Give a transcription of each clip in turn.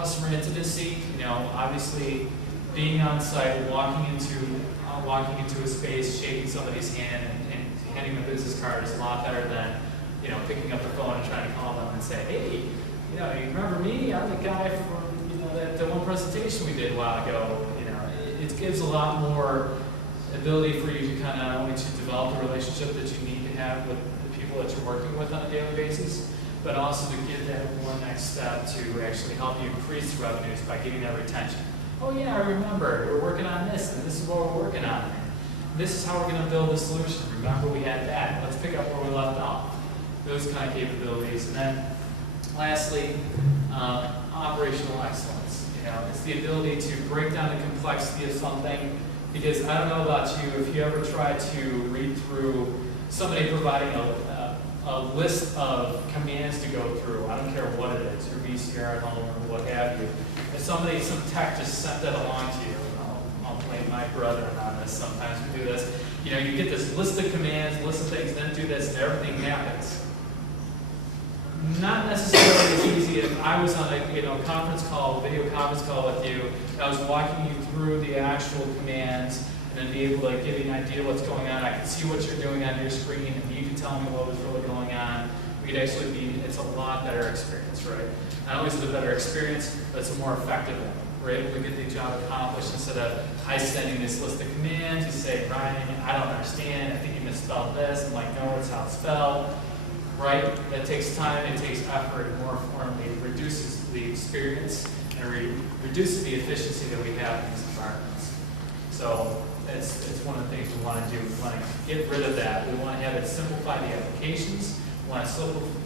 customer intimacy, obviously being on site, walking into a space, shaking somebody's hand and handing them a business card is a lot better than, picking up the phone and trying to call them and say, hey, you remember me? I'm the guy from, that one presentation we did a while ago. It gives a lot more ability for you to kind of not only to develop the relationship that you need to have with the people that you're working with on a daily basis, but also to give that one next step to actually help you increase revenues by getting that retention. Oh yeah, I remember, we're working on this, and this is what we're working on. This is how we're going to build the solution. Remember we had that. Let's pick up where we left off. Those kind of capabilities. And then lastly, operational excellence. It's the ability to break down the complexity of something, because I don't know about you, if you ever try to read through somebody providing a list of commands to go through, I don't care what it is, your VCR at home or what have you, if some tech just sent that along to you, I'll blame my brother on this, sometimes we do this, you get this list of commands, list of things, then do this, and everything happens. Not necessarily as easy if I was on a conference call, video conference call with you, and I was walking you through the actual commands and then be able to give you an idea of what's going on. I could see what you're doing on your screen and you can tell me what was really going on. It's a lot better experience, right? Not only is it a better experience, but it's a more effective one. We're able to get the job accomplished instead of I sending this list of commands, you say, Brian, I don't understand, I think you misspelled this. I'm like, no, it's how it's spelled. Right? That takes time, it takes effort, and more importantly, it reduces the experience and reduces the efficiency that we have in these environments. So it's one of the things we want to do. We want to get rid of that. We want to have it simplify the applications. We want to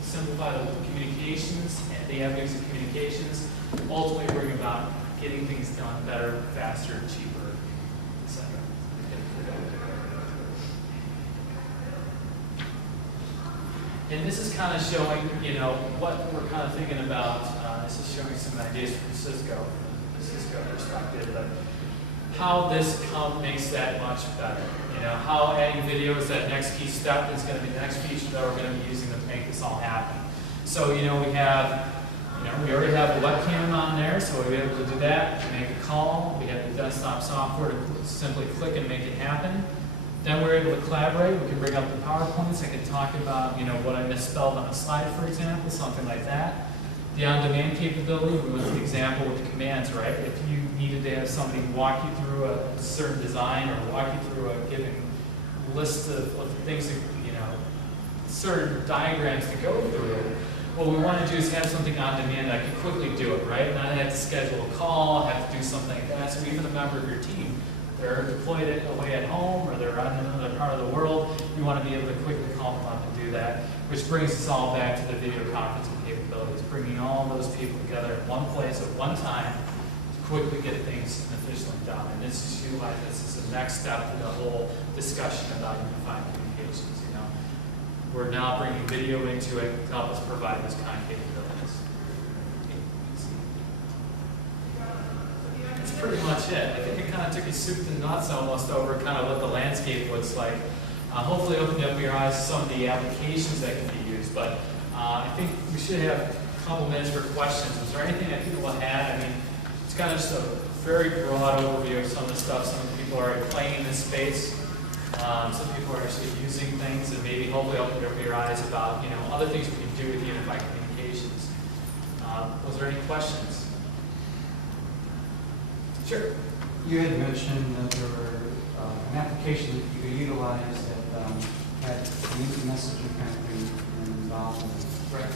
simplify the communications and the avenues of communications. Ultimately, bring about getting things done better, faster, cheaper, etc. And this is kind of showing, what we're kind of thinking about. This is showing some ideas from the Cisco perspective, but how this makes that much better. How adding video is that next key step is going to be the next feature that we're going to be using to make this all happen. So, we already have the webcam on there, so we'll be able to do that, make a call. We have the desktop software to simply click and make it happen. Then we're able to collaborate. We can bring up the PowerPoints. I can talk about, what I misspelled on a slide, for example, something like that. The on-demand capability, we went to the example with the commands, right? If you needed to have somebody walk you through a certain design or walk you through a given list of things, certain diagrams to go through, what we want to do is have something on demand that can quickly do it, right? Not have to schedule a call, have to do something like that. So even a member of your team, they're deployed away at home or they're on another part of the world, you want to be able to quickly call them up and do that, which brings us all back to the video conferencing capabilities, bringing all those people together in one place at one time to quickly get things efficiently done. And this is utilized, this is the next step in the whole discussion about unified communications. We're now bringing video into it to help us provide this kind of capabilities. That's pretty much it. I think it kind of took you soup to nuts almost over kind of what the landscape looks like. Hopefully opened up your eyes to some of the applications that can be used, but I think we should have a couple minutes for questions. Is there anything that people had? I mean, it's kind of just a very broad overview of some of the stuff. Some people are already playing in this space. Some people are actually using things, and maybe hopefully open up your eyes about other things we can do with unified communications. Was there any questions? Sure. You had mentioned that there were an application that you could utilize that had unique messaging kind of thing involved in it. Right.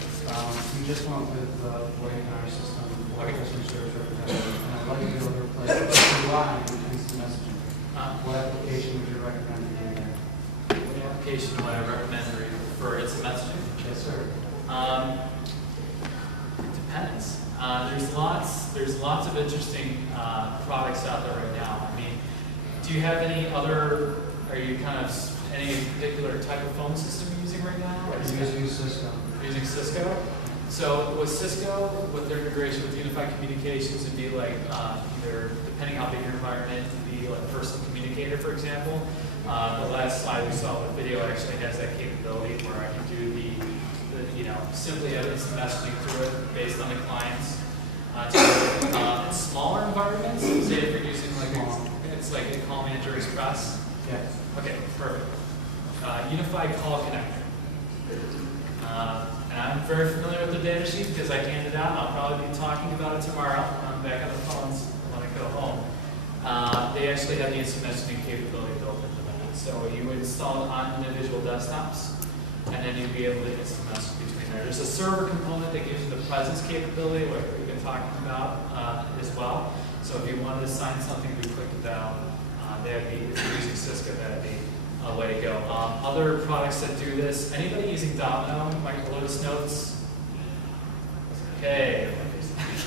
We just went with the webinar system for customer service representative, and I'd like to be able to replace the UI when it comes to messaging. What application would you recommend doing there? What application would I recommend for its messaging? Yes, sir. It depends. There's lots of interesting products out there right now. I mean, do you have any other? Are you kind of any particular type of phone system you're using right now? Or using Cisco. Using Cisco. So with Cisco, with their integration with unified communications, it'd be like either, depending how big your environment, it'd be like a personal communicator, for example. The last slide we saw with video actually has that capability where I can do the simply have instant messaging through it based on the clients. To smaller environments, say if you're using like it's like a call manager express. Yes. Okay, perfect. Unified call connector. And I'm very familiar with the data sheet because I handed it out. I'll probably be talking about it tomorrow. I'm back on the phones when I go home. They actually have the instant messaging capability built into that. So you would install it on individual desktops, and then you'd be able to instant message between there. There's a server component that gives you the presence capability, like we've been talking about as well. So if you wanted to sign something, we click the bell. That'd be, if you're using Cisco, that'd be a way to go. Other products that do this, anybody using Domino, like Lotus Notes? Okay.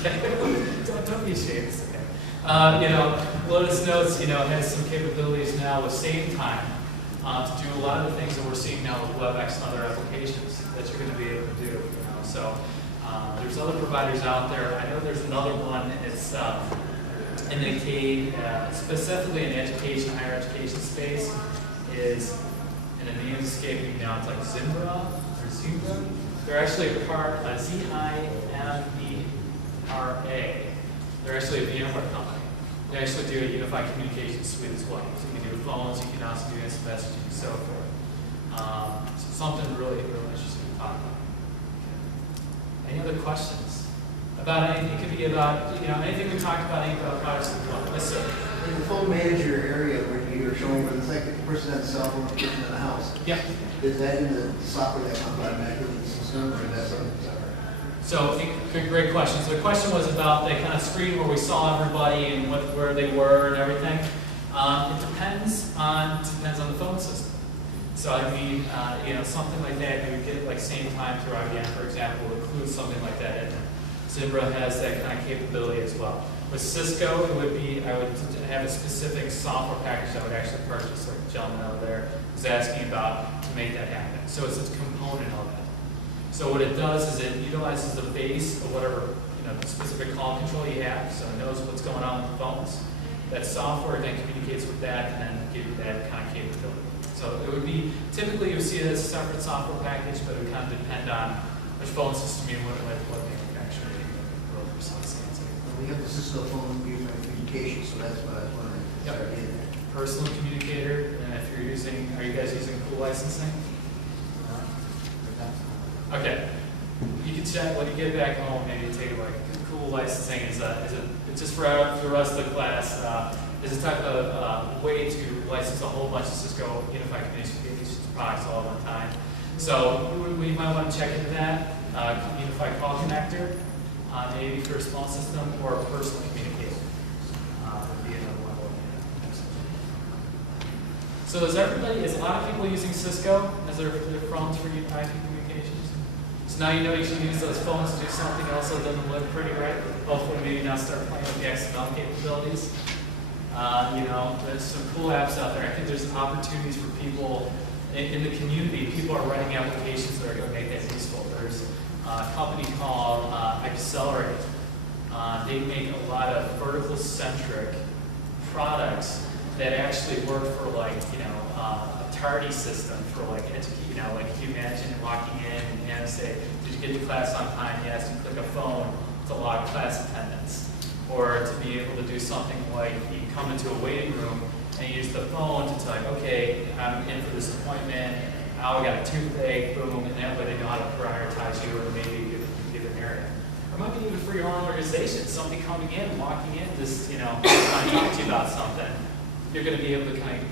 don't be ashamed. It's okay. Lotus Notes, has some capabilities now with same time to do a lot of the things that we're seeing now with WebEx and other applications that you're going to be able to do. So there's other providers out there. I know there's another one. It's in the specifically in the education, higher education space, is, and the name is escaping now. It's like Zimbra or Zimbra. They're actually a part ZIMERA. They're actually a VMware company. They actually do a unified communications suite as well. So you can do phones, you can also do instant messaging and so forth. So something really, really interesting to talk about. Any other questions about anything? It could be about, anything we talked about, anything about products and phone. Yes, sir. In the phone manager area where you're showing where it's like the person at the cell phone, the person in the house. Yeah. Is that in the software that comes automatically in the system, or is that something separate? So, great question. So the question was about the kind of screen where we saw everybody and where they were and everything. It depends on the phone system. So I mean, something like that, you would get it like same time through IBM, for example, will include something like that in there. Zimbra has that kind of capability as well. With Cisco, it would be, I would have a specific software package I would actually purchase, like the gentleman over there was asking about, to make that happen. So it's a component of it. So what it does is it utilizes the base of whatever, the specific call control you have, so it knows what's going on with the phones. That software then communicates with that and then give you that kind of capability. So it would be, typically you would see it as a separate software package, but it would kind of depend on which phone system you want with what manufacturer you will precise answer. We have the Cisco phone unified communication, so that's what I was wondering. Yep. Start getting there. Personal communicator, and if you're using, are you guys using pool licensing? Okay. You can check when you get back home, maybe take like cool licensing is it's just for the rest of the class, is a type of way to license a whole bunch of Cisco unified communications products all at one time. So we might want to check into that. Unified call connector, maybe for a small system, or a personal communicator would be another one. So is a lot of people using Cisco as their phones for IP communications? So now you know you should use those phones to do something else other than live pretty, right? Hopefully maybe now start playing with the XML capabilities. There's some cool apps out there. I think there's opportunities for people in the community. People are writing applications that are going to make that useful. There's a company called Accelerate. They make a lot of vertical-centric products that actually work for a tardy system for like can you imagine walking in and say, did you get to class on time? Yes, you click a phone to log class attendance. Or to be able to do something like you come into a waiting room and you use the phone to tell you, okay, I'm in for this appointment, now I got a toothache, boom, and that way they know how to prioritize you or maybe give an area. Or it might be even for your own organization, somebody coming in, walking in, just, trying to talk to you about something. You're going to be able to kind of,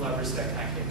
leverage that kind of capability.